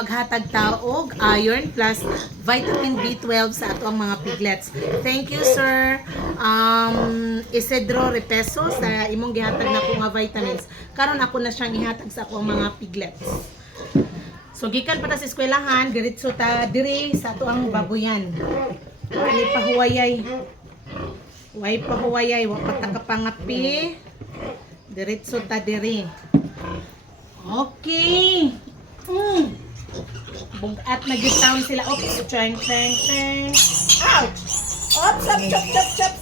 maghatag taog iron plus vitamin B12 sa ato ang mga piglets. Thank you sir Isidro Repeso sa imong gihatag nako nga vitamins. Karon ako na siyang ihatag sa ako ang mga piglets. So gikan pa ta sa eskwelahan, diretso ta diri sa ato ang baboyan. Ani pahuwayay. Way pahuwayay, wa pa ta kapangapi. Diretso ta diri. Okay. Bugat na gitawon sila. Oops, chang chang chang. Ouch. Oops, chop chop chop chop.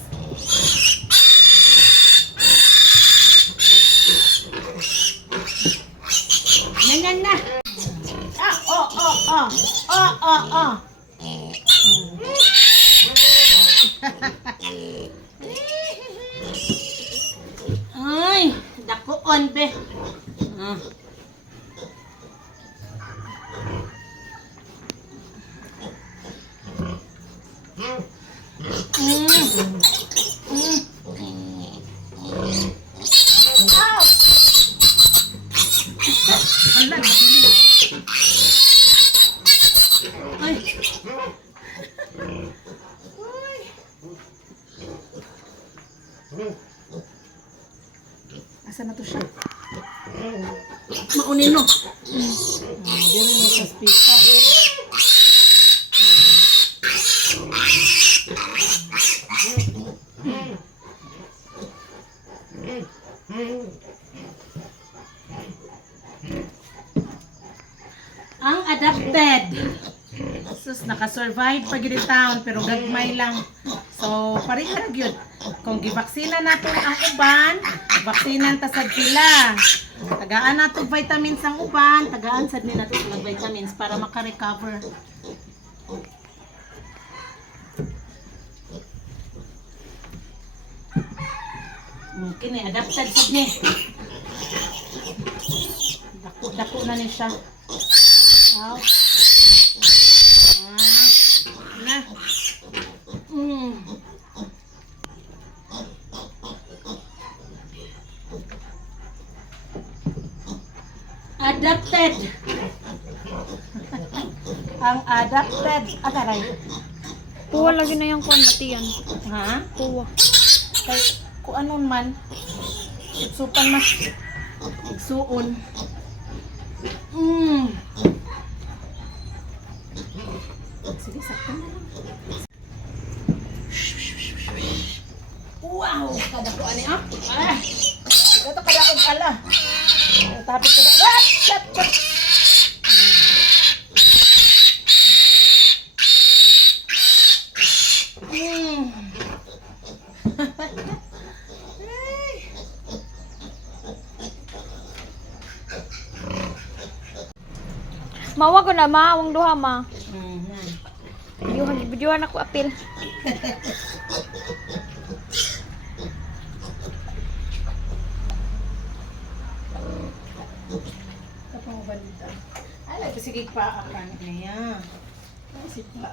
Yan na. Oh. Ay, dakuon be. Hala, mabili. Ay. Asa na to siya? Maunin no. Diyan na sa speaker. Ang adapted. Sus, nakasurvive pa gid taon pero gagmay lang. So, pareha ra gyud. Kung gibaksina nato ang uban, baksinan ta sad sila. Tagaan nato vitamins ang uban, tagaan sad ni nato ang vitamins para maka-recover. Kini adapted sad ni. Dako na ni siya. Wow. Na. Adapted. Ang adapted. Agaray. Puwa lagi na yung kuwan batiyan. Ha? Puwa. Kay kung anon man. Supan mas. Suon. Sige, sakto na lang. Wow! Kada ko ani ah. Ito kada og ala. Tapos kada. Shut. Mawa ko na maawang duha ma. Videohan ako apil. Kapang balita. Ay, sige pa akan niya. Ay, sige pa.